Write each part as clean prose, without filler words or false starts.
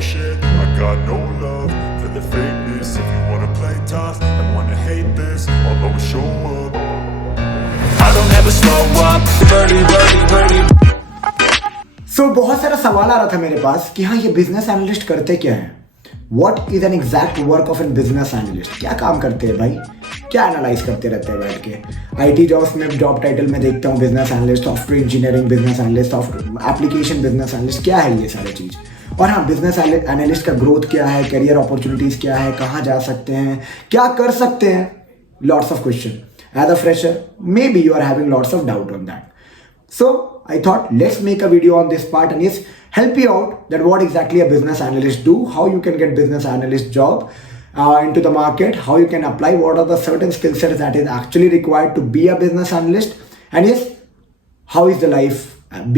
shit. I got no love for the fakeness. If you wanna play tough and wanna hate this, I'll always show up. I don't ever slow up. Birdie. बहुत सारा सवाल आ रहा था मेरे पास कि हाँ ये बिजनेस एनालिस्ट करते क्या है. What is an exact work of an business analyst. क्या काम करते हैं भाई, क्या एनालाइज करते रहते हैं बैठ के. IT जॉब्स में जॉब टाइटल में देखता हूँ business analyst, software engineering business analyst, application business analyst. क्या है ये सारी चीज़. और हाँ, बिजनेस एनालिस्ट का ग्रोथ क्या है, करियर अपॉर्चुनिटीज़ क्या है, कहाँ जा सकते हैं, क्या कर सकते हैं. Lots of question. As a fresher maybe you are having lots of doubt on that. So I thought let's make a video on this part and yes, help you out that what exactly a business analyst do, how you can get business analyst job into the market, how you can apply, what are the certain skill sets that is actually required to be a business analyst, and yes, how is the life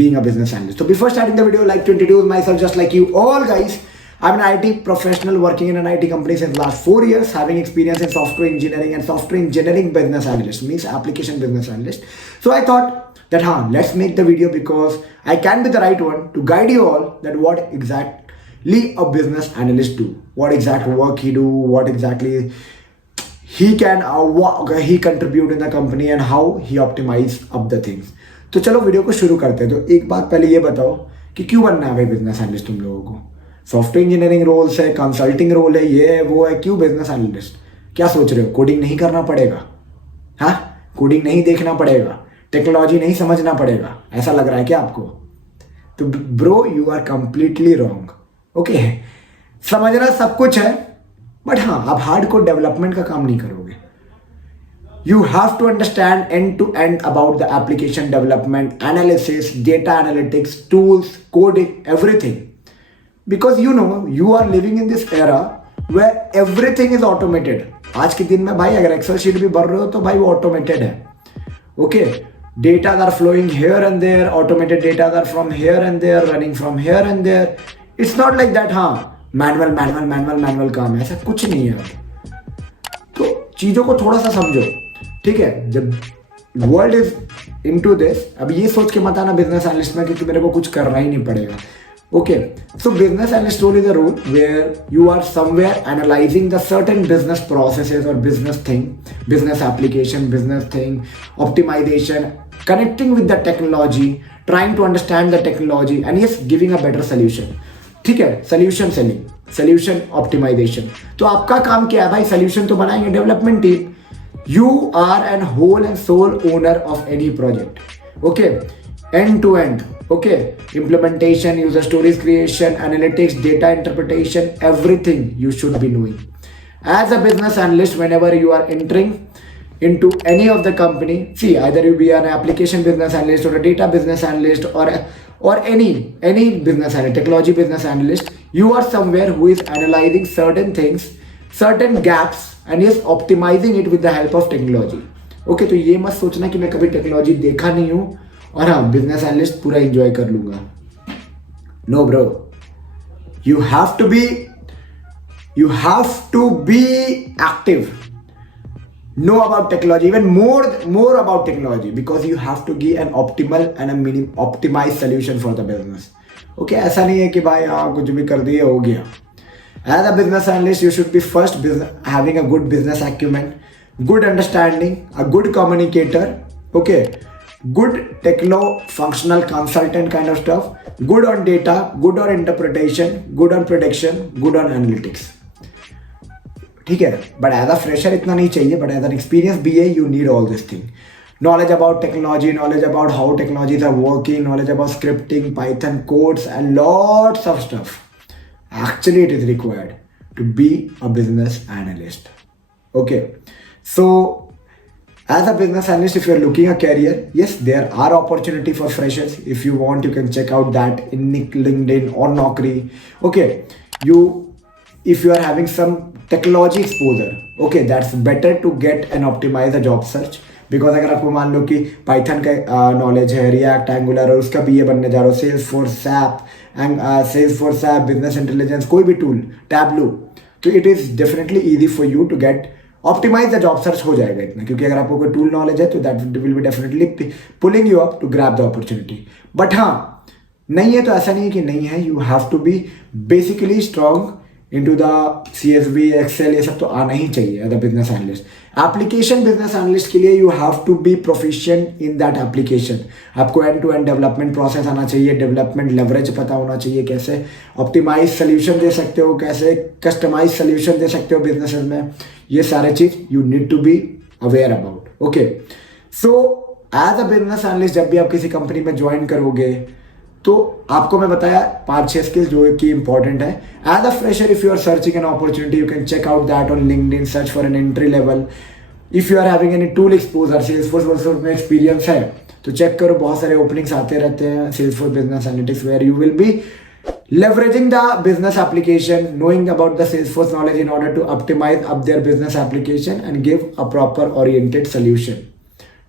being a business analyst. So before starting the video, I'd like to introduce myself just like you all guys. I'm an IT professional working in an IT company since last 4 years, having experience in software engineering and software engineering business analyst, means application business analyst. So I thought that let's make the video because I can be the right one to guide you all that what exactly a business analyst do, what exact work he do, what exactly he can what he contribute in the company and how he optimize up the things. तो चलो वीडियो को शुरू करते हैं. तो एक बात पहले ये बताओ कि क्यों बनना है भाई बिजनेस एनालिस्ट तुम लोगों को. सॉफ्टवेयर इंजीनियरिंग रोल्स है, कंसल्टिंग रोल है, ये है वो है, क्यों बिजनेस एनालिस्ट. क्या सोच रहे हो, कोडिंग नहीं करना पड़ेगा. हाँ, कोडिंग नहीं देखना पड़ेगा, टेक्नोलॉजी नहीं समझना पड़ेगा, ऐसा लग रहा है क्या आपको. तो bro you are completely wrong. Okay, समझना सब कुछ है बट हाँ, आप हार्डकोर डेवलपमेंट का काम नहीं करोगे. You have to understand end to end about the application development, analysis, data analytics, tools, coding, everything. Because you are living in this era where everything is automated. आज के दिन में भाई अगर एक्सेल शीट भी भर रहे हो तो भाई वो ऑटोमेटेड है. Okay, data are flowing here and there, automated data are from here and there, running from here and there. It's not like that. Manual काम है, ऐसा कुछ नहीं है. तो चीजों को थोड़ा सा समझो, ठीक है. जब वर्ल्ड इज इनटू दिस, अब ये सोच के मत आना बिजनेस एनालिस्ट में क्योंकि मेरे को कुछ करना ही नहीं पड़ेगा. Okay, so business analyst role is a role where you are somewhere analysing the certain business processes और business thing, business application, business thing, optimisation, connecting with the technology, trying to understand the technology and yes giving a better solution. ठीक है, solution selling, solution optimisation. तो आपका काम क्या है भाई, सोल्यूशन तो बनाएंगे development team. You are an whole and sole owner of any project. Okay, end to end. Okay, implementation, user stories creation, analytics, data interpretation, everything you should be knowing. As a business analyst, whenever you are entering into any of the company, see, either you be an application business analyst or a data business analyst or any business analyst, technology business analyst, you are somewhere who is analyzing certain things, certain gaps and yes, optimizing it with the help of technology. Okay, तो ये मत सोचना कि मैं कभी टेक्नोलॉजी देखा नहीं हूँ और हाँ बिजनेस एनालिस्ट पूरा एंजॉय कर लूंगा. No bro, you have to be active, know about technology, even more about technology, because you have to give an optimal and a optimized solution for the business. Okay, ऐसा नहीं है कि भाई कुछ भी कर दिए हो गया. As a business analyst, you should be first having a good business acumen, good understanding, a good communicator, okay, good techno-functional consultant kind of stuff, good on data, good on interpretation, good on prediction, good on analytics. ठीक है, but as a fresher इतना नहीं चाहिए, but as an experienced BA, you need all this thing. Knowledge about technology, knowledge about how technologies are working, knowledge about scripting, Python codes, and lots of stuff. Actually, it is required to be a business analyst. Okay, so as a business analyst, if you're looking a career, yes, there are opportunity for freshers. If you want, you can check out that in LinkedIn or Naukri. Okay, if you are having some technology exposure, okay, that's better to get and optimize a job search. Because अगर आपको मान लो कि पाइथन का नॉलेज है, react, angular और उसका BA बनने जा रहा हो, Salesforce app, business intelligence, कोई भी टूल, टैबलू, तो it is definitely easy for you to get optimize the job search हो जाएगा इतना, क्योंकि अगर आपको कोई टूल नॉलेज है तो that will be definitely pulling you up to grab the opportunity. But हाँ, नहीं है तो ऐसा नहीं है कि नहीं है, you have to be basically strong into the CSV excel, ये सब तो आना ही चाहिए as a business analyst. Application business analyst के लिए you have to be proficient in that application. आपको end to end development process आना चाहिए, डेवलपमेंट लेवरेज पता होना चाहिए, कैसे ऑप्टिमाइज सोल्यूशन दे सकते हो, कैसे कस्टमाइज सोल्यूशन दे सकते हो बिजनेस में, ये सारे चीज you need to be aware about. Okay, so as a business analyst जब भी आप किसी कंपनी में ज्वाइन करोगे तो आपको मैं बताया 5-6 स्किल्स जो कि इंपॉर्टेंट है। As a fresher if you are searching an opportunity you can check out that on LinkedIn, search for an entry level. If you are having any tool exposure, Salesforce में एक्सपीरियंस है तो चेक करो, बहुत सारे ओपनिंग्स आते रहते हैं Salesforce business analytics where you will be leveraging the business application, knowing about the Salesforce knowledge in order to optimize up their business application and give a proper oriented solution।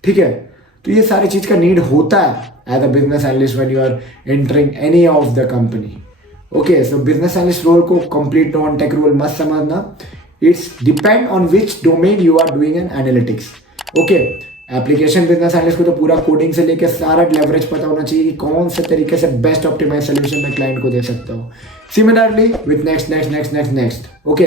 ठीक है, तो ये सारी चीज का नीड होता है as a business analyst when you are entering any of the company. Okay, so business analyst role को कंप्लीट नॉन टेक रोल मत समझना, it's depend on which domain you are doing an analytics. Okay, application business analyst को तो पूरा कोडिंग से लेकर सारा लेवरेज पता होना चाहिए कि कौन से तरीके से बेस्ट ऑप्टिमाइज सोल्यूशन मैं क्लाइंट को दे सकता हूँ। Similarly with next okay,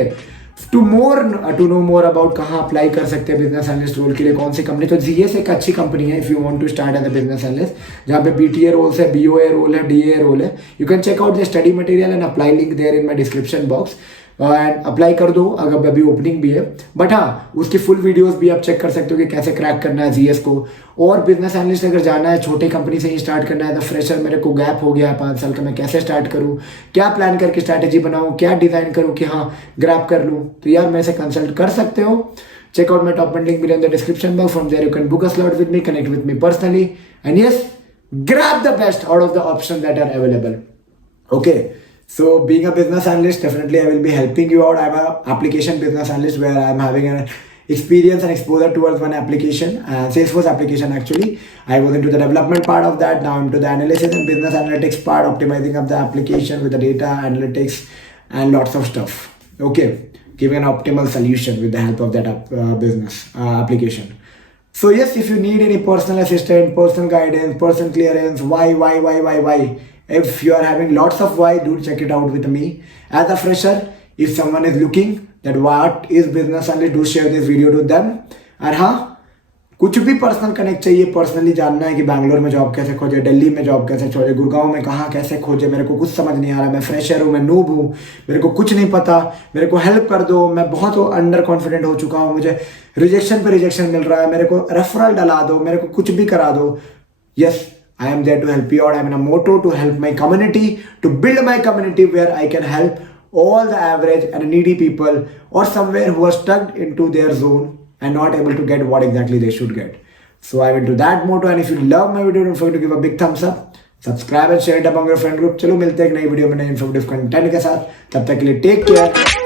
to know more about कहाँ अप्लाई कर सकते हैं बिजनेस एनालिस्ट रोल के लिए, कौन सी कंपनी, तो जीएस एक अच्छी कंपनी है if you want to start as a business analyst, जहाँ पे BTA रोल्स है, BOA रोल है, DA रोल है। You can check out the study material and apply link there in my description box and apply कर दो अगर अभी ओपनिंग भी है। बट हाँ, उसकी फुल वीडियोस भी आप चेक कर सकते हो कि कैसे क्रैक करना है जीएस को। और बिजनेस एनालिस्ट अगर जाना है, छोटी कंपनी से ही स्टार्ट करना है, तो फ्रेशर मेरे को गैप हो गया है 5 साल का, मैं कैसे स्टार्ट करूँ, क्या प्लान करके स्ट्रैटेजी बनाऊँ, क्या डिजाइन करूँ कि हाँ ग्रैप कर लूँ, तो यार मेरे से कंसल्ट कर सकते हो। Check out my top link in the description box, from there you can book a slot with me, connect with me personally and yes grab the best out of the options that are available। Okay, so being a business analyst, definitely I will be helping you out. I'm an application business analyst where I'm having an experience and exposure towards one application, Salesforce application actually. I was into the development part of that, now into the analysis and business analytics part, optimizing up the application with the data analytics and lots of stuff. Okay, giving an optimal solution with the help of that business application. So yes, if you need any personal assistant, personal guidance, personal clearance, why, if you are having lots of why, do check it out with me. As a fresher, if someone is looking that what is business analyst, do share this video to them. और हाँ, कुछ भी personal connect चाहिए, पर्सनली जानना है कि बैंगलोर में जॉब कैसे खोजे, दिल्ली में जॉब कैसे खोजे, गुड़गांव में कहाँ कैसे खोजे, मेरे को कुछ समझ नहीं आ रहा, मैं फ्रेशर हूँ, मैं नूब हूँ, मेरे को कुछ नहीं पता, मेरे को हेल्प कर दो, मैं बहुत अंडर कॉन्फिडेंट हो चुका हूँ, मुझे रिजेक्शन पे रिजेक्शन मिल रहा है, मेरे को रेफरल डला दो, मेरे को कुछ भी करा दो। Yes, I am there to help you out. I am in a motto to help my community, to build my community where I can help all the average and needy people or somewhere who are stuck into their zone and not able to get what exactly they should get. So I'm into that motto, and if you love my video, don't forget to give a big thumbs up, subscribe and share it among your friend group. चलो मिलते हैं एक नई वीडियो में नए informative content के साथ, तब तक के लिए टेक केयर।